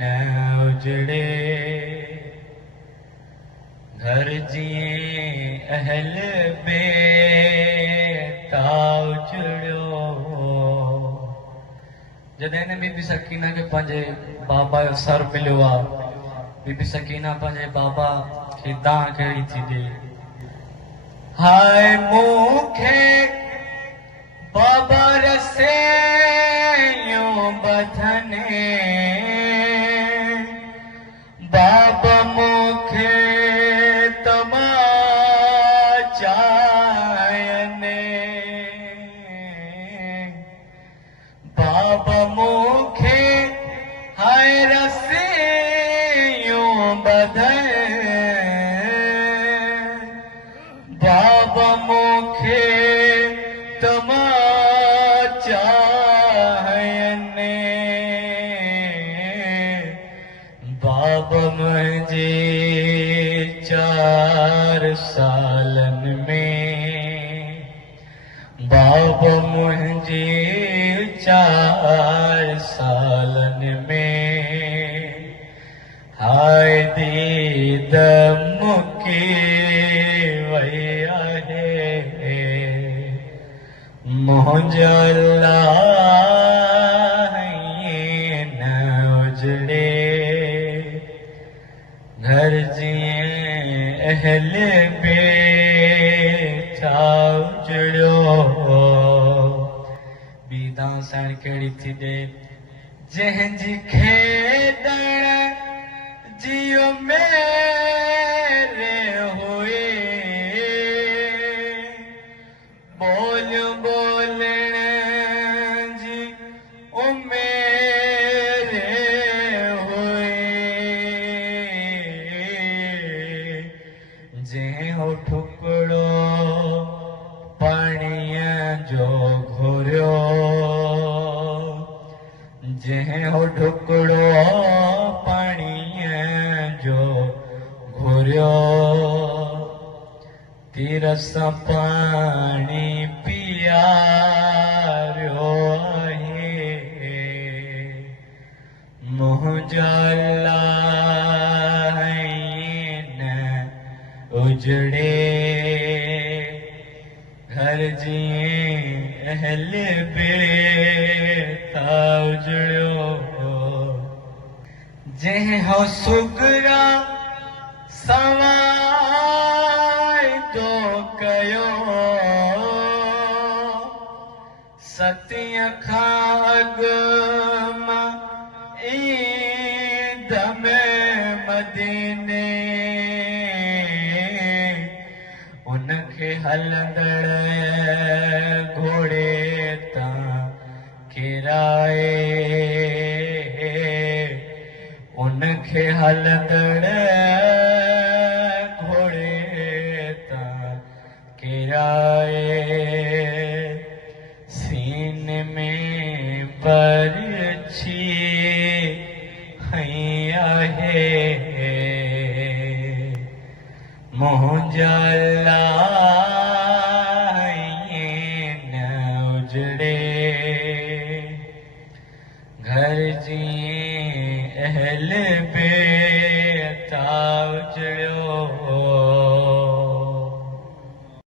न उजड़े, घर जिए अहल बेता उजड़ो। जॾहिं न बीबी सकीना खे पंहिंजे बाबा जो सर मिलियो आहे, बीबी सकीना पंहिंजे बाबा खे दाह कहिड़ी थी ॾे, हाय मूंखे बाबा रसेयूं बधने, बाबा मूंखे तमाचायने, बाबा मूंखे हाय रसेयूं बधने, बाबा मूंखे तमाचायने, बाबा मुंहिंजे 4 सालन में, बाबा मुंहिंजे 4 सालन में, हाय दीद मुकी वई आहे, मुंहिंजो अल्लाह न उजड़े, घर जिए अहल बेता उजड़ो। ॿी दां साण कहिड़ी थी ॾे, जंहिंजी खेॾण जियो मेरे हुए, बोल बोलण जी उमेरे हुए, जंहिं हो ठुकड़ो पाणीअ जो घुरियो, जंहिं हो ठुकड़ो पाणीअ जो घुरियो, तीर सां पाणी पीआरियो आहे, मुंहिंजो अल्लाह न उजड़े, घर जिए अहल बेता उजड़ो। जंहिं हो सुगरा सवाइदो कयो, सतीअ खां अॻु मां ईद में मदीने, उनखे हलंदड़ घोड़े तां किराए, उनखे हलंदड़ घोड़े तां किराए, सीन में बरछी हई आहे, मुंहिंजो अल्लाह